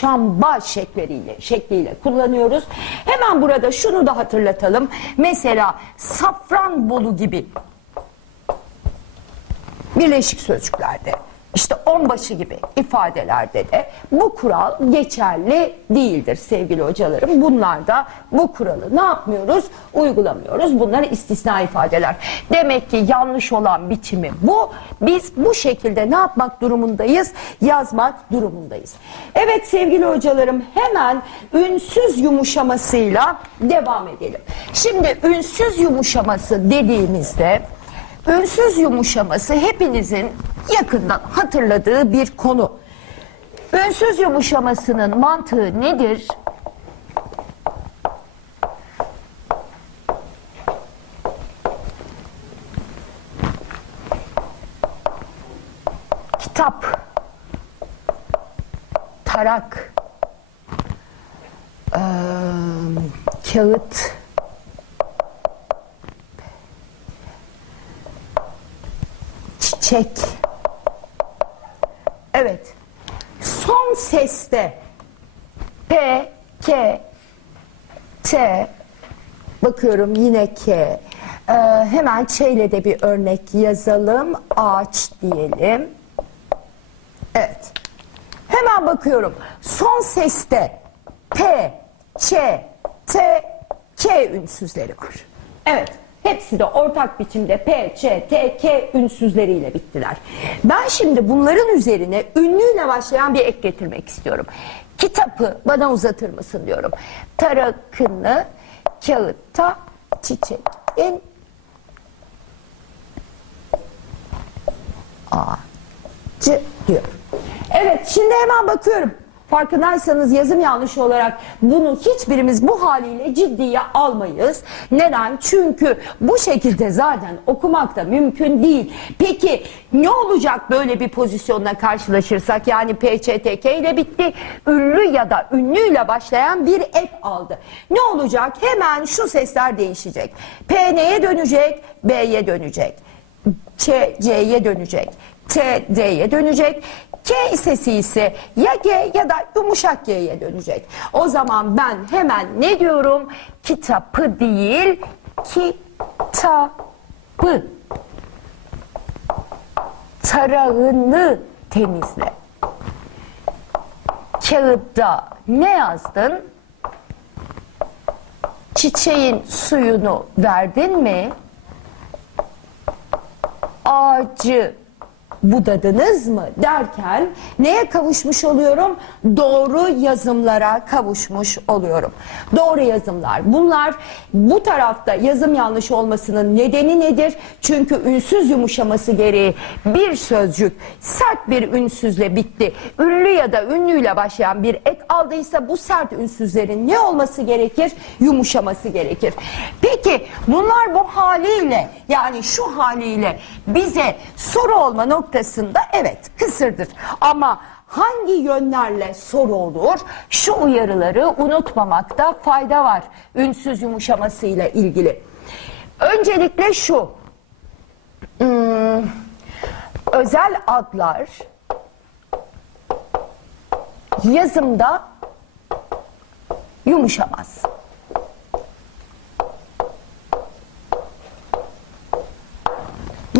çamba şekleriyle, şekliyle kullanıyoruz. Hemen burada şunu da hatırlatalım. Mesela Safranbolu gibi birleşik sözcüklerde işte onbaşı gibi ifadelerde de bu kural geçerli değildir sevgili hocalarım. Bunlar da bu kuralı ne yapmıyoruz? Uygulamıyoruz. Bunlar istisna ifadeler. Demek ki yanlış olan biçimi bu. Biz bu şekilde ne yapmak durumundayız? Yazmak durumundayız. Evet sevgili hocalarım hemen ünsüz yumuşamasıyla devam edelim. Şimdi ünsüz yumuşaması dediğimizde Ünsüz yumuşaması hepinizin yakından hatırladığı bir konu. Ünsüz yumuşamasının mantığı nedir? Kitap, tarak, eee, kağıt, çiçek. Evet. Son seste P, K, T bakıyorum yine K. Ee, hemen ile de bir örnek yazalım. Ağaç diyelim. Evet. Hemen bakıyorum. Son seste P, Ç, T, K ünsüzleri var. Evet. Hepsi de ortak biçimde P, Ç, T, K ünsüzleriyle bittiler. Ben şimdi bunların üzerine ünlüyle başlayan bir ek getirmek istiyorum. Kitabı bana uzatır mısın diyorum. Tarakını kağıtta çiçeğin ağacı diyor. Evet şimdi hemen bakıyorum. Farkındaysanız yazım yanlışı olarak bunu hiçbirimiz bu haliyle ciddiye almayız. Neden? Çünkü bu şekilde zaten okumak da mümkün değil. Peki ne olacak böyle bir pozisyonla karşılaşırsak? Yani PÇTK ile bitti. Ünlü ya da ünlüyle başlayan bir ek aldı. Ne olacak? Hemen şu sesler değişecek. P neye dönecek? B'ye dönecek. Ç, C'ye dönecek. T, D'ye dönecek. K sesi ise ya G ya da yumuşak G'ye dönecek. O zaman ben hemen ne diyorum? Kitabı değil, kitabı. Tarağını temizle. Kağıtta ne yazdın? Çiçeğin suyunu verdin mi? Ağacı budadınız mı derken neye kavuşmuş oluyorum? Doğru yazımlara kavuşmuş oluyorum. Doğru yazımlar. Bunlar bu tarafta yazım yanlış olmasının nedeni nedir? Çünkü ünsüz yumuşaması gereği bir sözcük sert bir ünsüzle bitti. Ünlü ya da ünlüyle başlayan bir ek aldıysa bu sert ünsüzlerin ne olması gerekir? Yumuşaması gerekir. Peki bunlar bu haliyle yani şu haliyle bize soru olma noktasında evet kısırdır. Ama hangi yönlerle soru olur? Şu uyarıları unutmamakta fayda var. Ünsüz yumuşamasıyla ilgili. Öncelikle şu. Hmm, özel adlar yazımda yumuşamaz.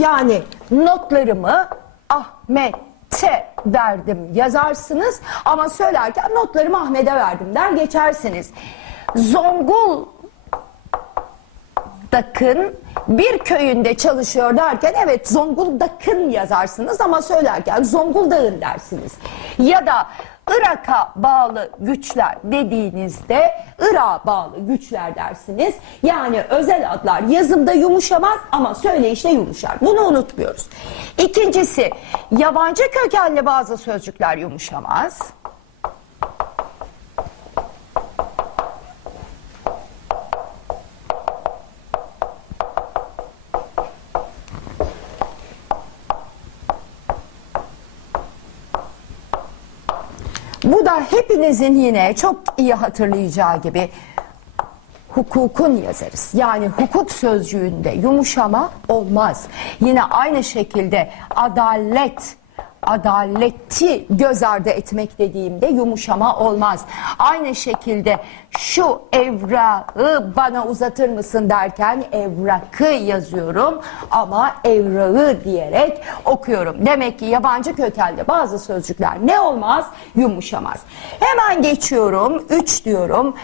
Yani notlarımı Ahmet'e verdim yazarsınız ama söylerken notlarımı Ahmet'e verdim der geçersiniz. Zonguldak'ın bir köyünde çalışıyor derken evet Zonguldak'ın yazarsınız ama söylerken Zonguldak'ın dersiniz. Ya da Irak'a bağlı güçler dediğinizde Irak'a bağlı güçler dersiniz. Yani özel adlar yazımda yumuşamaz ama söyleyişte yumuşar. Bunu unutmuyoruz. İkincisi yabancı kökenli bazı sözcükler yumuşamaz. Bu da hepinizin yine çok iyi hatırlayacağı gibi hukukun yazarız. Yani hukuk sözcüğünde yumuşama olmaz. Yine aynı şekilde adalet, adaleti göz ardı etmek dediğimde yumuşama olmaz. Aynı şekilde şu evrağı bana uzatır mısın derken evrakı yazıyorum ama evrağı diyerek okuyorum. Demek ki yabancı kökende bazı sözcükler ne olmaz? Yumuşamaz. Hemen geçiyorum. Üç diyorum.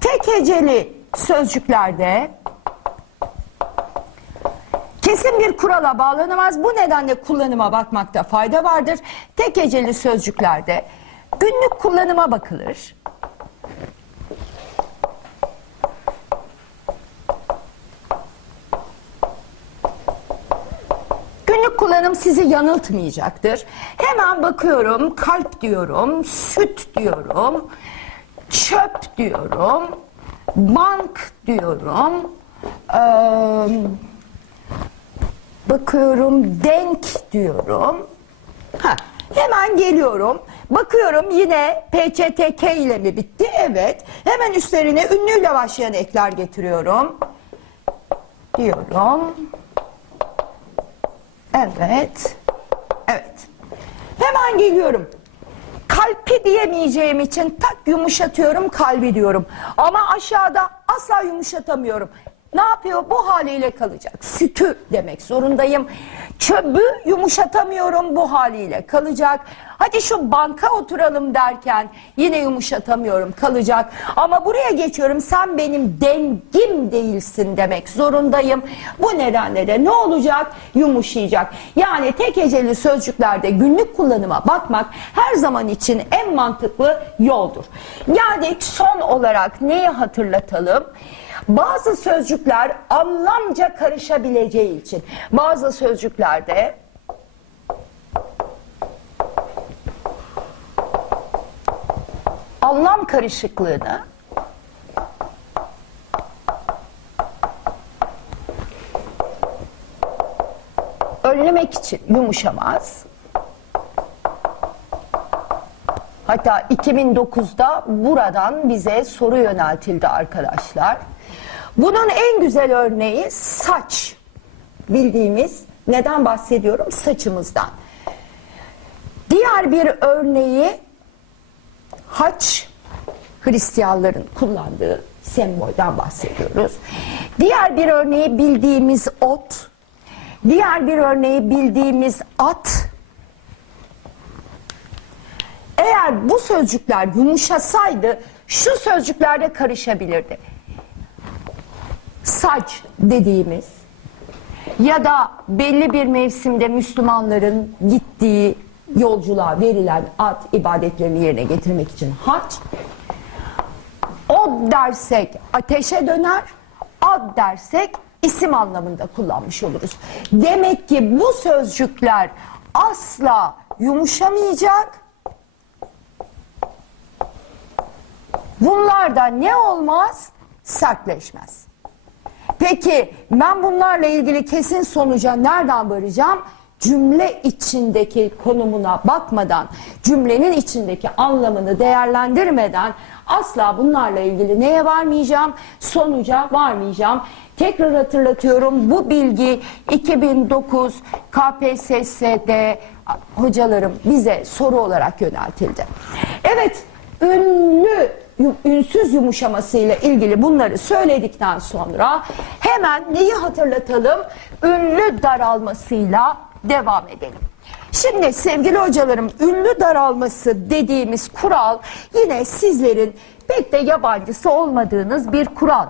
Tek heceli sözcüklerde Kesin bir kurala bağlanamaz. Bu nedenle kullanıma bakmakta fayda vardır. Tek heceli sözcüklerde günlük kullanıma bakılır. Günlük kullanım sizi yanıltmayacaktır. Hemen bakıyorum, kalp diyorum, süt diyorum, çöp diyorum, bank diyorum, eee Bakıyorum denk diyorum. Ha, hemen geliyorum. Bakıyorum yine PCTK ile mi bitti? Evet. Hemen üstlerine ünlüyle başlayan ekler getiriyorum. Diyorum. Evet. Evet. Hemen geliyorum. Kalpi diyemeyeceğim için tak yumuşatıyorum kalbi diyorum. Ama aşağıda asla yumuşatamıyorum. Ne yapıyor? Bu haliyle kalacak. Sütü demek zorundayım. Çöbü yumuşatamıyorum bu haliyle kalacak. Hadi şu banka oturalım derken yine yumuşatamıyorum kalacak. Ama buraya geçiyorum sen benim dengim değilsin demek zorundayım. Bu nedenle de ne olacak? Yumuşayacak. Yani tek heceli sözcüklerde günlük kullanıma bakmak her zaman için en mantıklı yoldur. Yani son olarak neyi hatırlatalım? Bazı sözcükler anlamca karışabileceği için bazı sözcüklerde anlam karışıklığını önlemek için yumuşamaz. Hatta 2009'da buradan bize soru yöneltildi arkadaşlar. Bunun en güzel örneği saç. Bildiğimiz neden bahsediyorum? Saçımızdan. Diğer bir örneği haç Hristiyanların kullandığı sembolden bahsediyoruz. Diğer bir örneği bildiğimiz ot. Diğer bir örneği bildiğimiz at. Eğer bu sözcükler yumuşasaydı şu sözcüklerde karışabilirdi saç dediğimiz ya da belli bir mevsimde Müslümanların gittiği yolculuğa verilen at ibadetlerini yerine getirmek için hac. O dersek ateşe döner, ad dersek isim anlamında kullanmış oluruz. Demek ki bu sözcükler asla yumuşamayacak. Bunlarda ne olmaz? Sertleşmez. Peki ben bunlarla ilgili kesin sonuca nereden varacağım? Cümle içindeki konumuna bakmadan, cümlenin içindeki anlamını değerlendirmeden asla bunlarla ilgili neye varmayacağım? Sonuca varmayacağım. Tekrar hatırlatıyorum bu bilgi 2009 KPSS'de hocalarım bize soru olarak yöneltildi. Evet ünlü ünsüz yumuşamasıyla ilgili bunları söyledikten sonra hemen neyi hatırlatalım? Ünlü daralmasıyla devam edelim. Şimdi sevgili hocalarım ünlü daralması dediğimiz kural yine sizlerin pek de yabancısı olmadığınız bir kural.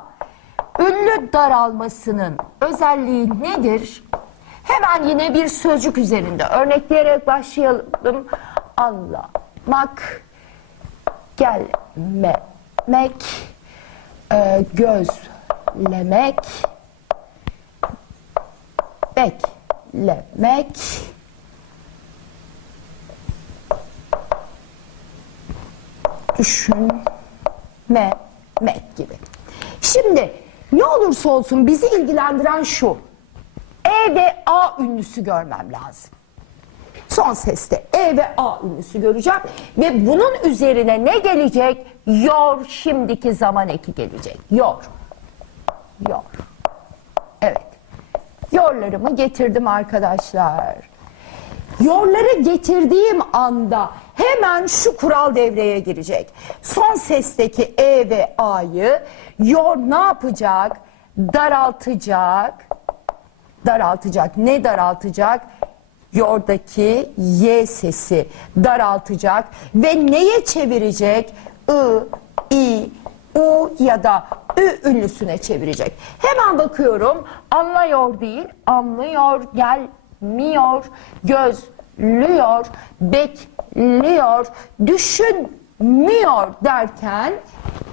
Ünlü daralmasının özelliği nedir? Hemen yine bir sözcük üzerinde örnekleyerek başlayalım. Anlamak, gelmemek, e, gözlemek, beklemek, düşünmemek gibi. Şimdi ne olursa olsun bizi ilgilendiren şu. E ve A ünlüsü görmem lazım. Son seste E ve A ünlüsü göreceğim. Ve bunun üzerine ne gelecek? Yor şimdiki zaman eki gelecek. Yor. Yor. Evet. Yorlarımı getirdim arkadaşlar. Yorları getirdiğim anda hemen şu kural devreye girecek. Son sesteki E ve A'yı yor ne yapacak? Daraltacak. Daraltacak. Ne daraltacak? Yordaki Y sesi daraltacak ve neye çevirecek? I, I, U ya da Ü ünlüsüne çevirecek. Hemen bakıyorum. Anlıyor değil, anlıyor, gelmiyor, gözlüyor, bekliyor, düşünmüyor derken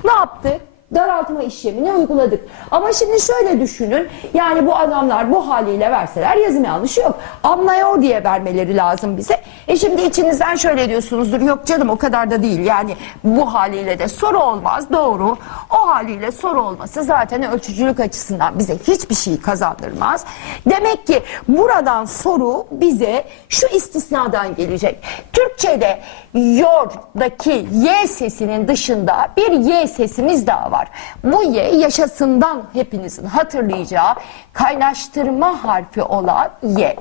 ne yaptık? Daraltma işlemini uyguladık. Ama şimdi şöyle düşünün. Yani bu adamlar bu haliyle verseler yazım yanlışı yok. Anlıyor diye vermeleri lazım bize. E şimdi içinizden şöyle diyorsunuzdur. Yok canım o kadar da değil. Yani bu haliyle de soru olmaz. Doğru. O haliyle soru olması zaten ölçücülük açısından bize hiçbir şey kazandırmaz. Demek ki buradan soru bize şu istisnadan gelecek. Türkçe'de yor'daki y sesinin dışında bir y sesimiz daha var. Bu y yaşasından hepinizin hatırlayacağı kaynaştırma harfi olan y.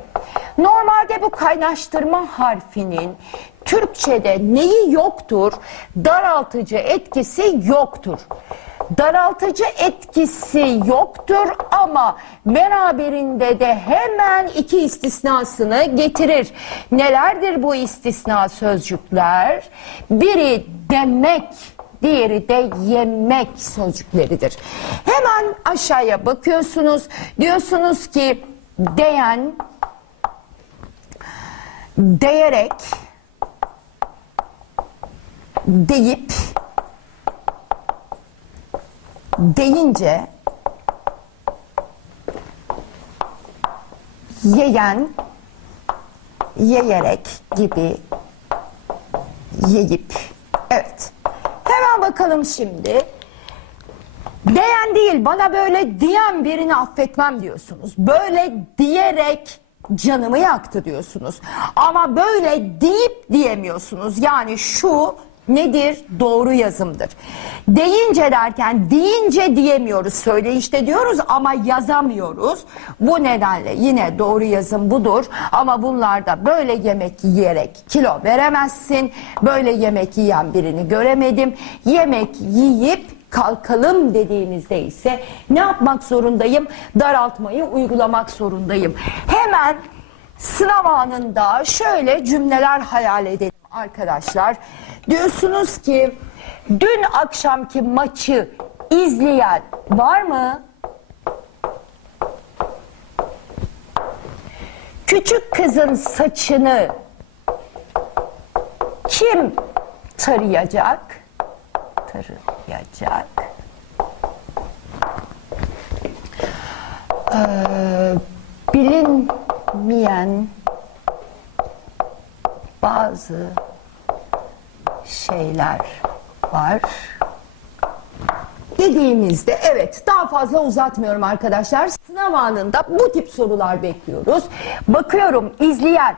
Normalde bu kaynaştırma harfinin Türkçe'de neyi yoktur? Daraltıcı etkisi yoktur daraltıcı etkisi yoktur ama beraberinde de hemen iki istisnasını getirir. Nelerdir bu istisna sözcükler? Biri demek, diğeri de yemek sözcükleridir. Hemen aşağıya bakıyorsunuz. Diyorsunuz ki değen, değerek, deyip, deyince yeyen, yeyerek gibi yeyip. Bakalım şimdi. Değen değil bana böyle diyen birini affetmem diyorsunuz. Böyle diyerek canımı yaktı diyorsunuz. Ama böyle deyip diyemiyorsunuz. Yani şu nedir? Doğru yazımdır. Deyince derken deyince diyemiyoruz. Söyleyişte diyoruz ama yazamıyoruz. Bu nedenle yine doğru yazım budur. Ama bunlarda böyle yemek yiyerek kilo veremezsin. Böyle yemek yiyen birini göremedim. Yemek yiyip kalkalım dediğimizde ise ne yapmak zorundayım? Daraltmayı uygulamak zorundayım. Hemen sınav anında şöyle cümleler hayal edelim arkadaşlar. Diyorsunuz ki dün akşamki maçı izleyen var mı? Küçük kızın saçını kim tarayacak? Tarayacak. Ee, bilinmeyen bazı şeyler var. Dediğimizde evet daha fazla uzatmıyorum arkadaşlar. Sınav anında bu tip sorular bekliyoruz. Bakıyorum izleyen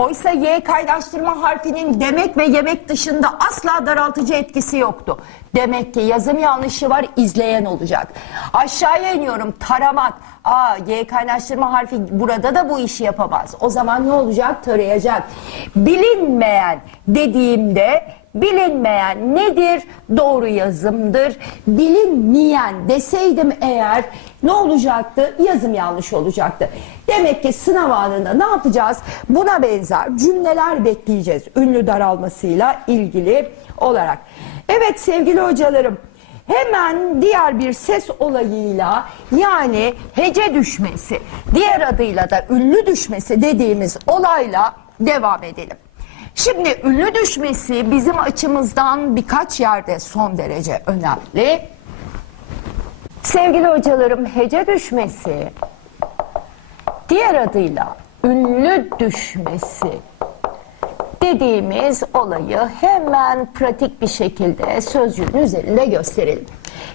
Oysa Y kaynaştırma harfinin demek ve yemek dışında asla daraltıcı etkisi yoktu. Demek ki yazım yanlışı var izleyen olacak. Aşağıya iniyorum taramak. Aa Y kaynaştırma harfi burada da bu işi yapamaz. O zaman ne olacak? Tarayacak. Bilinmeyen dediğimde bilinmeyen nedir? Doğru yazımdır. Bilinmeyen deseydim eğer ne olacaktı? Yazım yanlış olacaktı. Demek ki sınav anında ne yapacağız? Buna benzer cümleler bekleyeceğiz. Ünlü daralmasıyla ilgili olarak. Evet sevgili hocalarım. Hemen diğer bir ses olayıyla yani hece düşmesi, diğer adıyla da ünlü düşmesi dediğimiz olayla devam edelim. Şimdi ünlü düşmesi bizim açımızdan birkaç yerde son derece önemli. Sevgili hocalarım hece düşmesi diğer adıyla ünlü düşmesi dediğimiz olayı hemen pratik bir şekilde sözcüğün üzerinde gösterelim.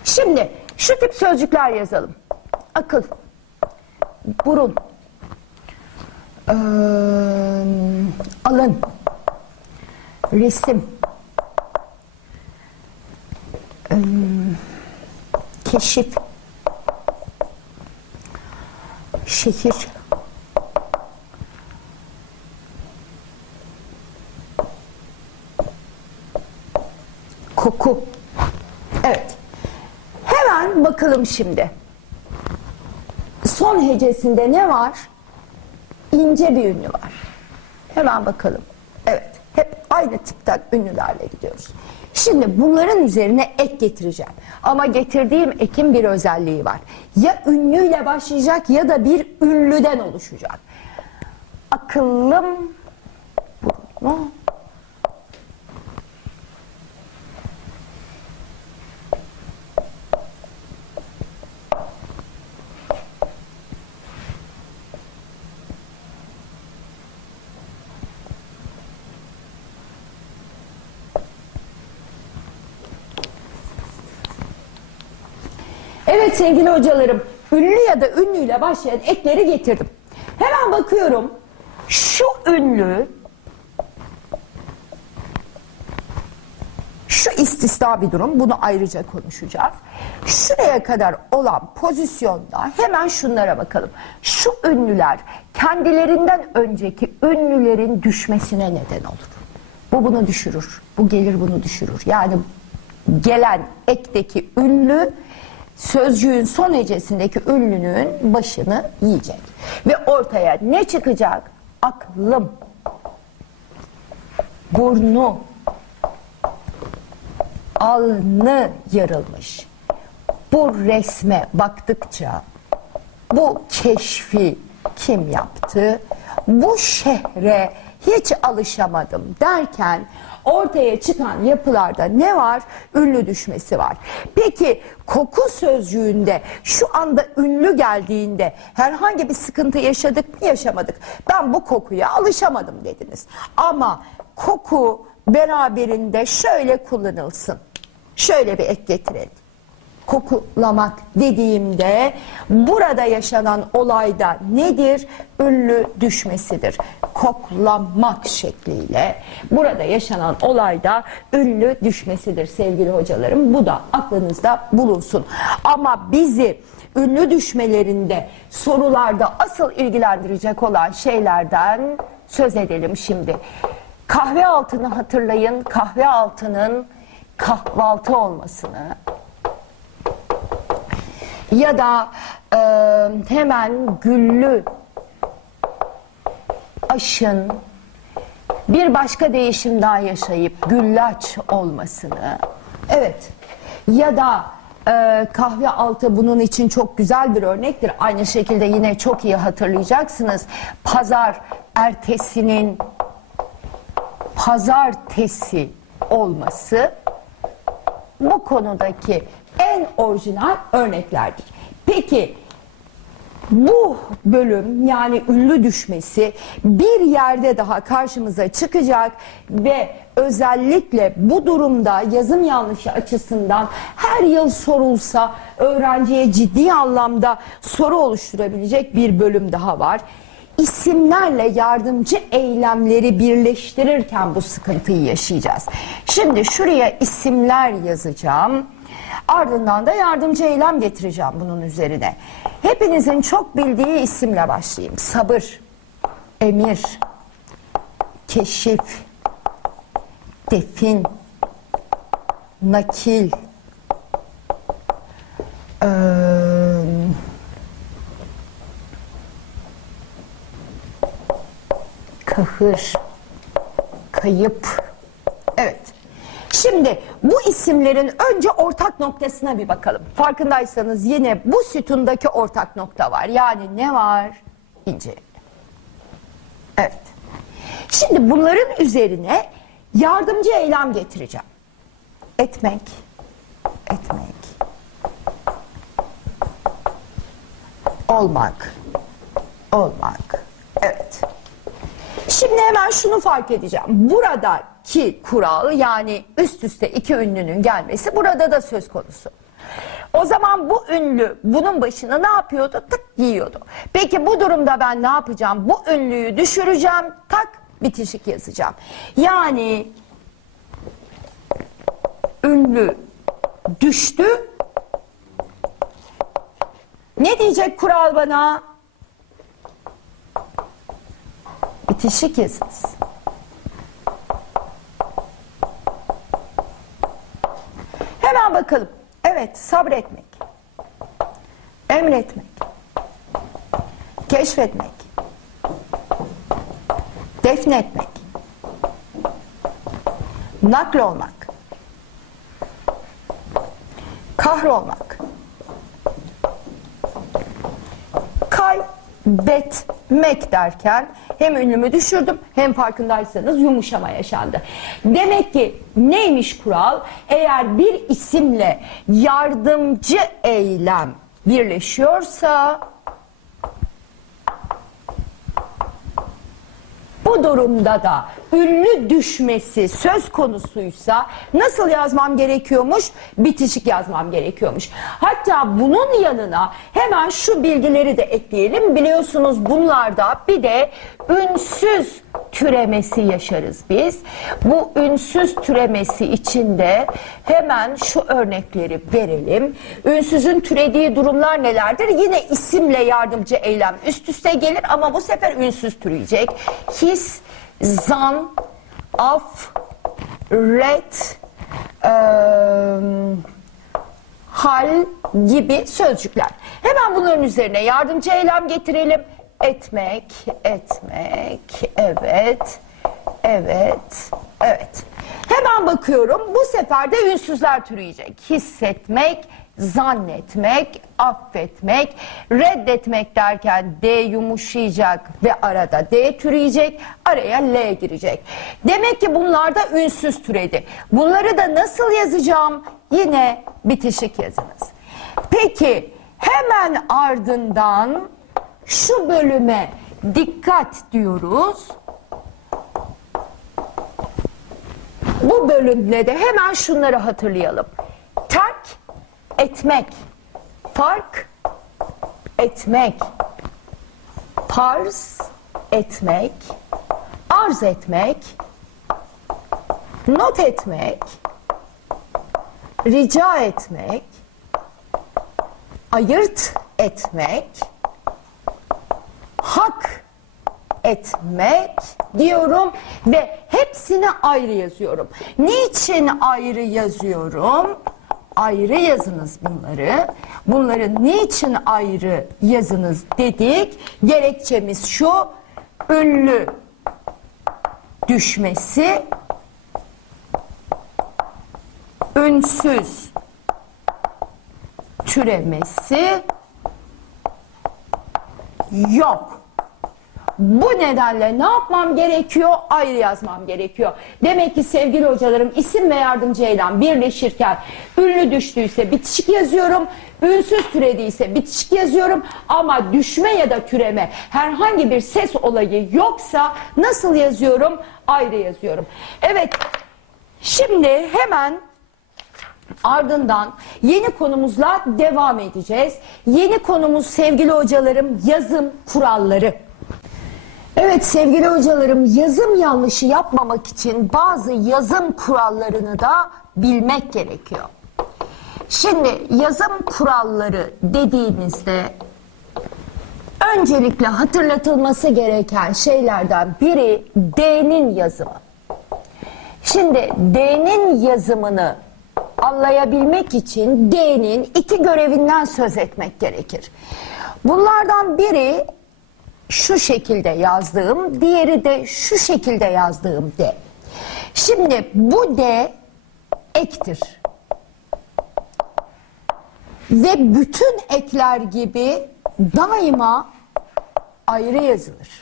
Şimdi şu tip sözcükler yazalım. Akıl, burun, ee, alın, resim, keşif, şehir, koku. Evet. Hemen bakalım şimdi. Son hecesinde ne var? İnce bir ünlü var. Hemen bakalım. Aynı tipten ünlülerle gidiyoruz. Şimdi bunların üzerine ek getireceğim. Ama getirdiğim ekin bir özelliği var. Ya ünlüyle başlayacak ya da bir ünlüden oluşacak. Akıllım burnu Evet sevgili hocalarım, ünlü ya da ünlüyle başlayan ekleri getirdim. Hemen bakıyorum. Şu ünlü şu istisna bir durum. Bunu ayrıca konuşacağız. Şuraya kadar olan pozisyonda hemen şunlara bakalım. Şu ünlüler kendilerinden önceki ünlülerin düşmesine neden olur. Bu bunu düşürür. Bu gelir bunu düşürür. Yani gelen ekteki ünlü sözcüğün son hecesindeki ünlünün başını yiyecek. Ve ortaya ne çıkacak? Aklım, burnu, alnı yarılmış. Bu resme baktıkça bu keşfi kim yaptı? Bu şehre hiç alışamadım derken ortaya çıkan yapılarda ne var? Ünlü düşmesi var. Peki koku sözcüğünde şu anda ünlü geldiğinde herhangi bir sıkıntı yaşadık mı yaşamadık. Ben bu kokuya alışamadım dediniz. Ama koku beraberinde şöyle kullanılsın. Şöyle bir ek getirelim kokulamak dediğimde burada yaşanan olayda nedir? Ünlü düşmesidir. Koklamak şekliyle burada yaşanan olayda ünlü düşmesidir sevgili hocalarım. Bu da aklınızda bulunsun. Ama bizi ünlü düşmelerinde sorularda asıl ilgilendirecek olan şeylerden söz edelim şimdi. Kahve altını hatırlayın. Kahve altının kahvaltı olmasını ya da e, hemen güllü aşın bir başka değişim daha yaşayıp güllaç olmasını evet ya da e, kahve altı bunun için çok güzel bir örnektir. Aynı şekilde yine çok iyi hatırlayacaksınız. Pazar ertesinin pazartesi olması bu konudaki en orijinal örneklerdir. Peki bu bölüm yani ünlü düşmesi bir yerde daha karşımıza çıkacak ve özellikle bu durumda yazım yanlışı açısından her yıl sorulsa öğrenciye ciddi anlamda soru oluşturabilecek bir bölüm daha var. İsimlerle yardımcı eylemleri birleştirirken bu sıkıntıyı yaşayacağız. Şimdi şuraya isimler yazacağım. Ardından da yardımcı eylem getireceğim bunun üzerine. Hepinizin çok bildiği isimle başlayayım. Sabır, emir, keşif, defin, nakil, ee, kahır, kayıp. Evet. Şimdi bu isimlerin önce ortak noktasına bir bakalım. Farkındaysanız yine bu sütundaki ortak nokta var. Yani ne var? İnce. Evet. Şimdi bunların üzerine yardımcı eylem getireceğim. Etmek, etmek, olmak, olmak. Şimdi hemen şunu fark edeceğim. Buradaki kural yani üst üste iki ünlünün gelmesi burada da söz konusu. O zaman bu ünlü bunun başına ne yapıyordu? Tık yiyordu. Peki bu durumda ben ne yapacağım? Bu ünlüyü düşüreceğim. Tak bitişik yazacağım. Yani ünlü düştü. Ne diyecek kural bana? Bitişik yazınız. Hemen bakalım. Evet sabretmek. Emretmek. Keşfetmek. Defnetmek. Nakl olmak. Kahrolmak. Kaybetmek derken hem ünlümü düşürdüm hem farkındaysanız yumuşama yaşandı. Demek ki neymiş kural? Eğer bir isimle yardımcı eylem birleşiyorsa Bu durumda da ünlü düşmesi söz konusuysa nasıl yazmam gerekiyormuş? Bitişik yazmam gerekiyormuş. Hatta bunun yanına hemen şu bilgileri de ekleyelim. Biliyorsunuz bunlarda bir de ünsüz türemesi yaşarız biz. Bu ünsüz türemesi içinde hemen şu örnekleri verelim. Ünsüzün türediği durumlar nelerdir? Yine isimle yardımcı eylem üst üste gelir ama bu sefer ünsüz türeyecek. His, zan, af, ret, eee hal gibi sözcükler. Hemen bunların üzerine yardımcı eylem getirelim. Etmek, etmek, evet, evet, evet. Hemen bakıyorum bu sefer de ünsüzler türeyecek. Hissetmek, zannetmek, affetmek, reddetmek derken D yumuşayacak ve arada D türeyecek, araya L girecek. Demek ki bunlar da ünsüz türedi. Bunları da nasıl yazacağım? Yine bitişik yazınız. Peki hemen ardından şu bölüme dikkat diyoruz. Bu bölümde de hemen şunları hatırlayalım. Terk etmek, fark etmek, parz etmek, arz etmek, not etmek, rica etmek, ayırt etmek, hak etmek diyorum ve hepsini ayrı yazıyorum. Niçin ayrı yazıyorum? Ayrı yazınız bunları. Bunları niçin ayrı yazınız dedik. Gerekçemiz şu. Ünlü düşmesi ünsüz türemesi yok. Bu nedenle ne yapmam gerekiyor? Ayrı yazmam gerekiyor. Demek ki sevgili hocalarım isim ve yardımcı eylem birleşirken ünlü düştüyse bitişik yazıyorum. Ünsüz türediyse bitişik yazıyorum. Ama düşme ya da türeme herhangi bir ses olayı yoksa nasıl yazıyorum? Ayrı yazıyorum. Evet şimdi hemen Ardından yeni konumuzla devam edeceğiz. Yeni konumuz sevgili hocalarım yazım kuralları. Evet sevgili hocalarım yazım yanlışı yapmamak için bazı yazım kurallarını da bilmek gerekiyor. Şimdi yazım kuralları dediğinizde öncelikle hatırlatılması gereken şeylerden biri D'nin yazımı. Şimdi D'nin yazımını anlayabilmek için D'nin iki görevinden söz etmek gerekir. Bunlardan biri şu şekilde yazdığım, diğeri de şu şekilde yazdığım D. Şimdi bu D ektir. Ve bütün ekler gibi daima ayrı yazılır.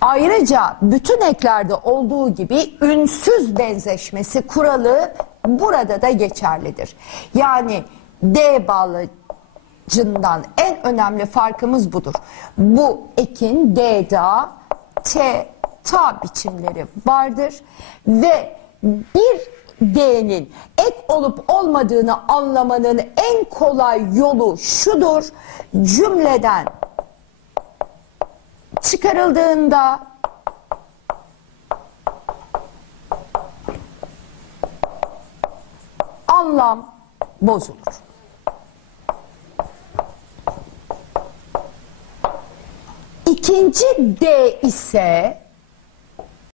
Ayrıca bütün eklerde olduğu gibi ünsüz benzeşmesi kuralı burada da geçerlidir. Yani D bağlacından en önemli farkımız budur. Bu ekin D'da T, ta biçimleri vardır ve bir D'nin ek olup olmadığını anlamanın en kolay yolu şudur. Cümleden çıkarıldığında anlam bozulur. İkinci D ise